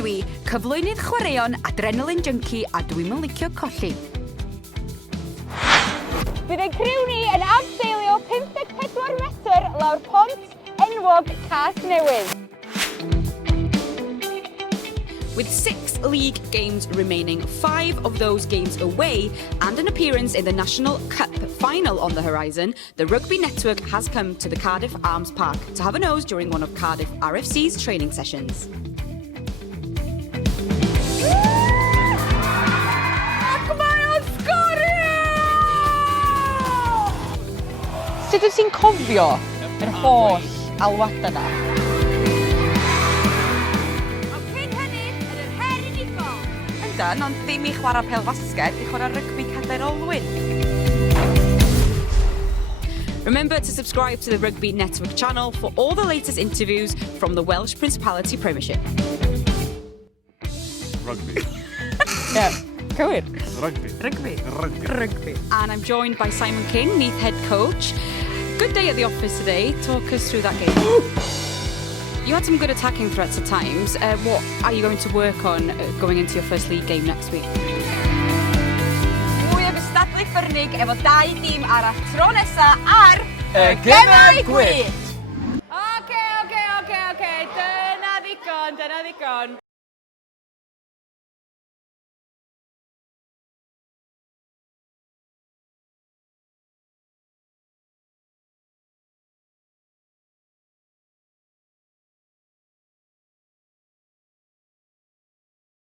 dwi, cyflwynydd chwaraeon, adrenaline junkie a dwi'm yn licio colli. Bydd ein criw ni yn abseilio 54 metr lawr pont enwog Casnewydd. With 6 league games remaining, 5 of those games away, and an appearance in the National Cup final on the horizon, the Rugby Network has come to the Cardiff Arms Park to have a nose during one of Cardiff RFC's training sessions. Sut wyt ti'n cofio yr holl alwadau na? Cyn hynny, yn yr her unigol. Yndan, ond ddim i chwarae pêl-fasged, i chwarae rygbi cadair olwyn. Remember to subscribe to the Rugby Network channel for all the latest interviews from the Welsh Principality Premiership. Rugby. Yeah, cywir. Rugby. Rygbi. Rugby. Rygbi. And I'm joined by Simon King, Neath head coach. Good day at the office today. Talk us through that game. You had some good attacking threats at times. What are you going to work on going into your first league game next week? Mwy o gystadlu ffyrnig efo 2 dîm arall tro nesa ar y Gemau Gwyllt. Okay. Dyna ddigon.